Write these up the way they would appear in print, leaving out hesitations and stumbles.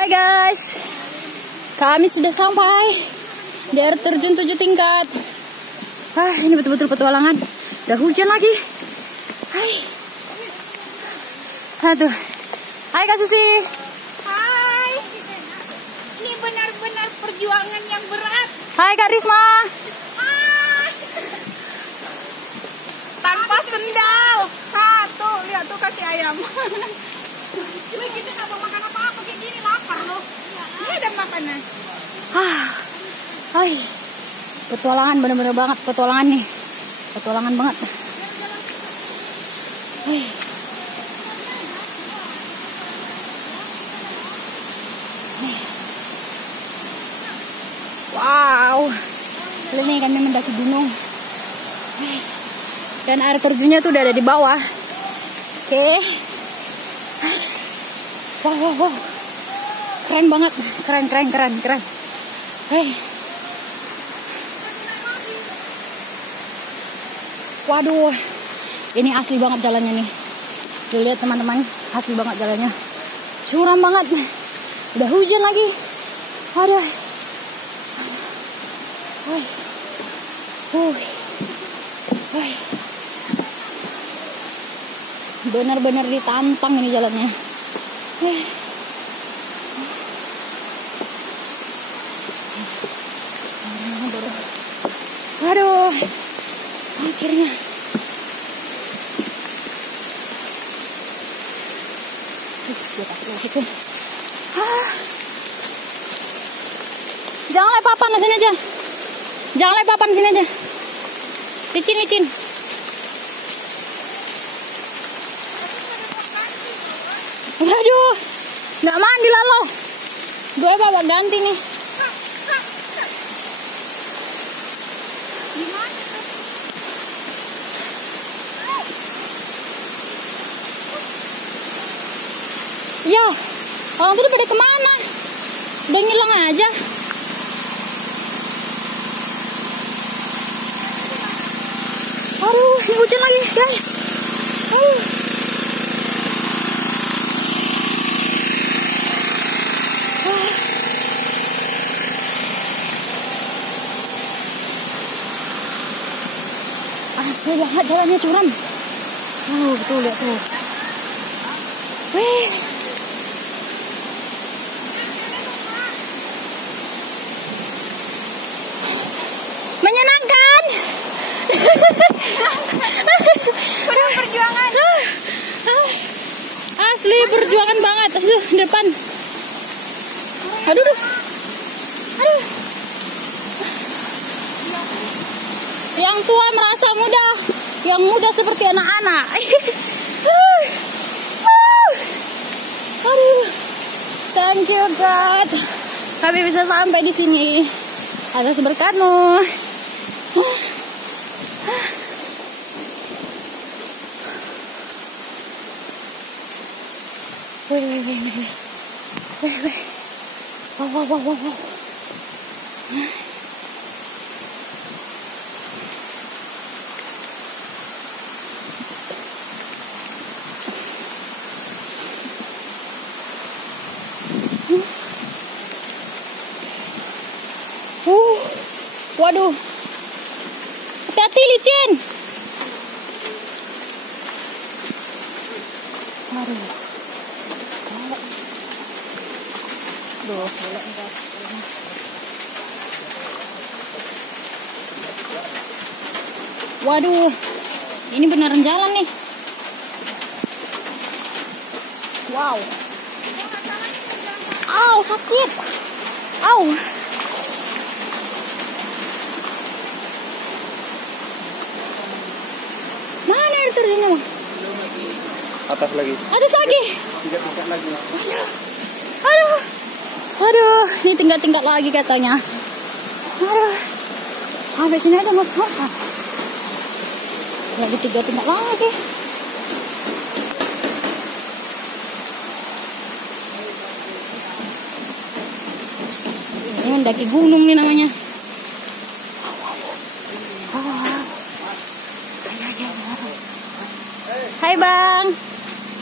Hai guys, kami sudah sampai di air terjun 7 tingkat. Ini betul-betul petualangan. Udah hujan lagi. Hai. Aduh. Hai Kak Susi. Hai. Ini benar-benar perjuangan yang berat. Hai Kak Risma. Tanpa sendal. Tuh, lihat tuh kaki ayam. Wih, kita nggak mau makan apa-apa kayak gini, lapar loh. Ini ada makanan. Hai. Petualangan bener-bener banget, petualangan nih. Petualangan banget. Hai. Wow. Ini kami mendaki gunung. Dan air terjunnya tuh udah ada di bawah. Oke. Wow. Keren banget. Keren. Waduh. Ini asli banget jalannya nih. Tuh lihat teman-teman, asli banget jalannya. Curam banget. Udah hujan lagi. Aduh. Benar-benar ditantang ini jalannya. Aduh, akhirnya. Jangan lewat papan sini aja. Jangan lewat papan sini aja. Licin. Aduh, nggak mandi lalu. Gue bawa ganti nih. Ya, orang tuh pada kemana? Udah ngilang aja. Aduh, hujan lagi guys. Asli banget jalannya curam. Betul lihat tuh. Menyenangkan. Udah perjuangan. Asli perjuangan banget. Depan. Aduh. Yang tua merasa muda, yang muda seperti anak-anak. Aduh, thank you God. Kami bisa sampai di sini atas berkatmu. Wow. Waduh, hati-hati licin. Waduh, ini beneran jalan nih. Wow. Sakit. Mana air terjunnya, Bang? Atas lagi. 3 tingkat lagi. Aduh, ini tingkat-tingkat lagi katanya. Sampai sini aja ngos-ngosan. Lagi 3 tingkat lagi. Ini mendaki gunung nih namanya. Hai Bang.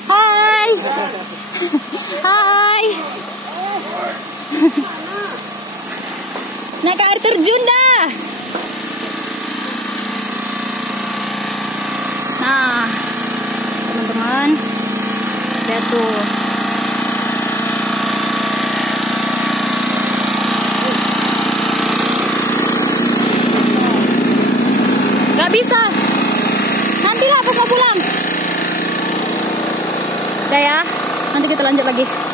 Hai. teman-teman. Lihat tuh. Gak bisa. Nantilah pas mau pulang. Udah ya, nanti kita lanjut lagi.